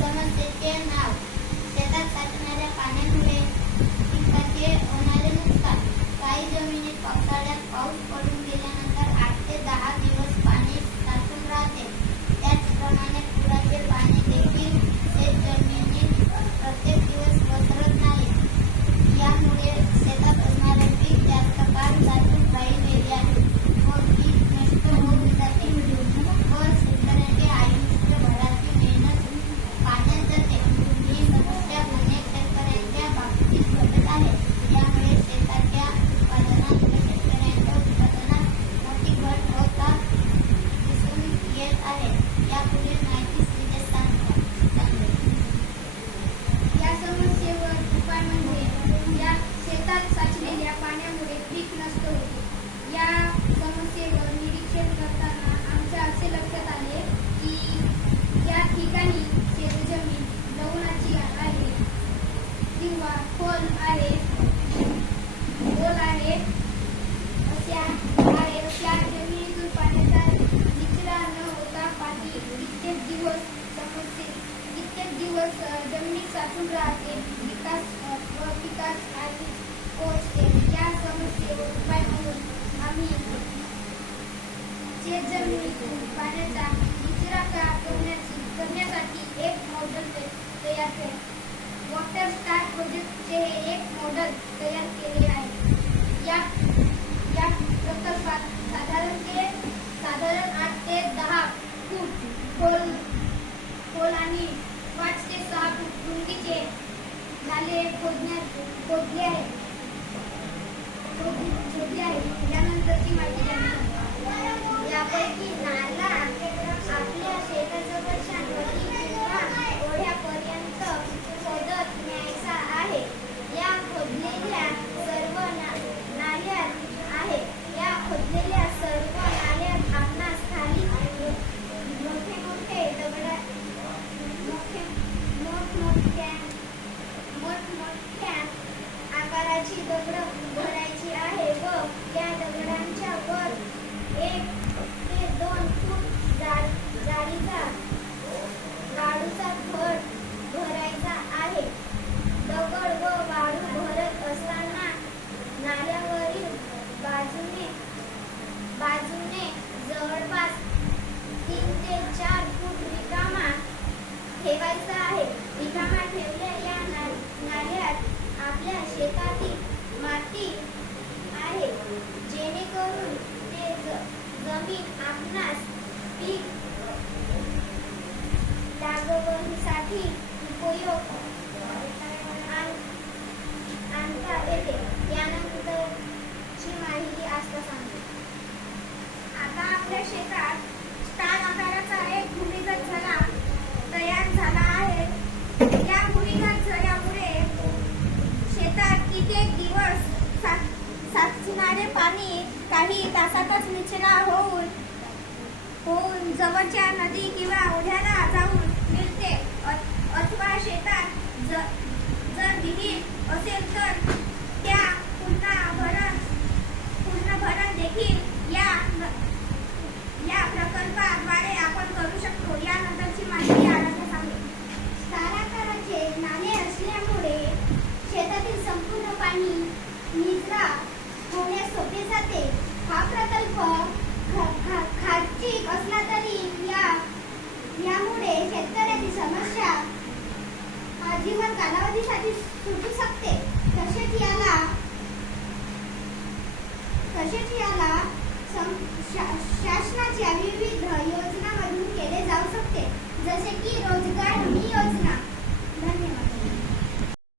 समस्येचे नाव. शेतात साचणाऱ्या पाण्यामुळे पिकाचे होणारे नुकसान. काही जमिनीत पावसाळ्यात पाऊस पडून गेल्यानंतर 8 ते 10 दिवस पाणी साचून राहते. त्याचप्रमाणे पुराचे पाणी देखील शेत जमिनीत प्रत्येक दिवस पसरत नाही. यामुळे शेतात असणारे पीक जास्त काळ साचून राहिलेले व पीक नष्ट होऊन जाते व शेतकऱ्याचे आयुष्यभराची मेहनत पाण्यात जाते. ही समस्या अनेक शेतकऱ्यांच्या बाबतीत घडत आहे. यामुळे शेताच्या उत्पादनात व शेतकऱ्यांच्या उत्पादनात मोठी घट होता दिसून येत आहे. यापुढे माहिती श्रीजय सांगेल. या समस्येवर उपाय म्हणजे या शेतात साचलेल्या पाण्यामुळे पीक नष्ट होते. या समस्येवर निरीक्षण करताना आमच्या असे लक्षात आले की या ठिकाणी शेतजमीन लवणाची आहे किंवा खोल आहे अशा जमिनीतून पाण्याचा निचरा न होता पाणी कित्येक दिवस जमिनीत साचून राहते पिकास आणि पोहोचते. या समस्येवर उपाय म्हणून आम्ही शेतजमिनीतून पाण्याचा निचरा करण्यासाठी एक मॉडेल तयार केले. वॉटर स्टार प्रोजेक्टचे हे एक मॉडेल तयार केले आहे. या प्रकल्पात साधारण 8 ते 10 फूट खोल आणि 5 ते 6 फूट रुंदीचे नाले खोदले आहे. यानंतरची माहिती द्या. यापैकी नाला आपल्या शेताजवळच्या नदी किंवा ओढ्यापर्यंत खोदत न्यायचा आहे. या खोदलेल्या सर्व नाल्यात आपणास खाली मोठमोठ्या आकाराची दगड भरायची आहे व या दगडांच्या वर 1 ते 2 फूट जाडीचा वाळूचा थर भरायचा आहे. दगड व वाळू भरत असताना नाल्यावरील बाजूने जवळपास 3 ते 4 फूट रिकामा ठेवायचा आहे. रिकामा ठेवलेल्या नाल्यात आपल्या शेतातील माती आहे जेणेकरून ते जमीन आपणास पीक लागवडीसाठी उपयोग आणता येते. यानंतरची माहिती आस्था सांगते. आता आपल्या शेतात स्टार आकाराचा एक भूमिगत झरा तयार झाला आहे. या भूमिगत झऱ्यामुळे शेतात कित्येक दिवस साचणारे पाणी काही तासातच निचरा होऊन जवळच्या नदी किंवा